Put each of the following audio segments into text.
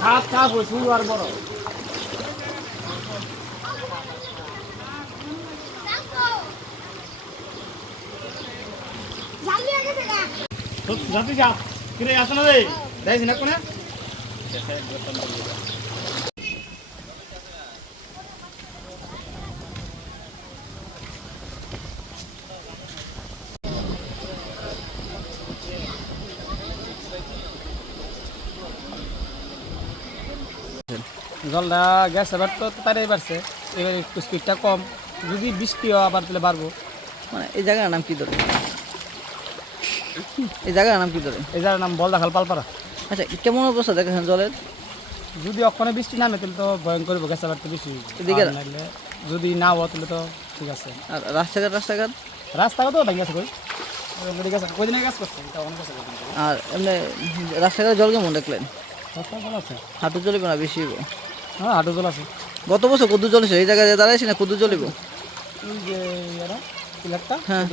খাপ খাপ শুরু আর বড়। যাতে যা। কিরে আসো না রে? দেখ না কোনে? জলটা গ্যাস এবার তো তারাই বাড়ছে। এবার একটু স্পিডটা কম। যদি বৃষ্টিও আবার তাহলে বাড়বো। মানে এই জায়গার নাম কি ধরে? এই জায়গার নাম কি ধরে? এই যার নাম বলদাখাল পালপাড়া। আচ্ছা কেমন অবস্থা দেখেছেন জলের? যদি অক্ষণে বৃষ্টি নামে তাহলে তো ভয়ঙ্কর গ্যাস এবার তো বেশি। এদিকে যদি না হওয়া তাহলে তো ঠিক আছে। আর রাস্তাঘাট রাস্তাঘাট? রাস্তাও তো ভেঙে গেছে কই? আর এমনি রাস্তাঘাটে জল কেমন দেখলেন? রাস্তা ভালো আছে। হাঁটু চলিব না বেশি হ্যাঁ হাঁটু জল আছে। গত বছর কদ্দু চলেছে এই জায়গায় দাঁড়াইছি না কদ্দু চলিব এই যে পিলারটা হ্যাঁ।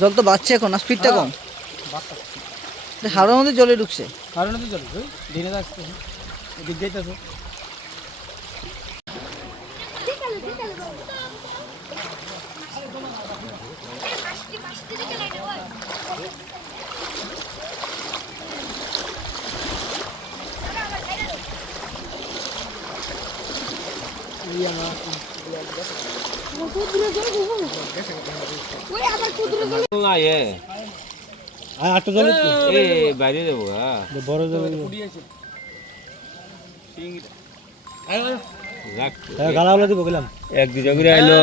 জল তো বাড়ছে এখন আর স্পিডটা কম। বাচ্চা হাড়ের মধ্যে জলে ঢুকছে। কারণে তো জল দিনে যাচ্ছে এদিক যাইতেছে না এ আর হাঁটু জল এ বাইরে যাব হ্যাঁ বড় জল গালা দিব গেলাম এক দুটা করে আইলো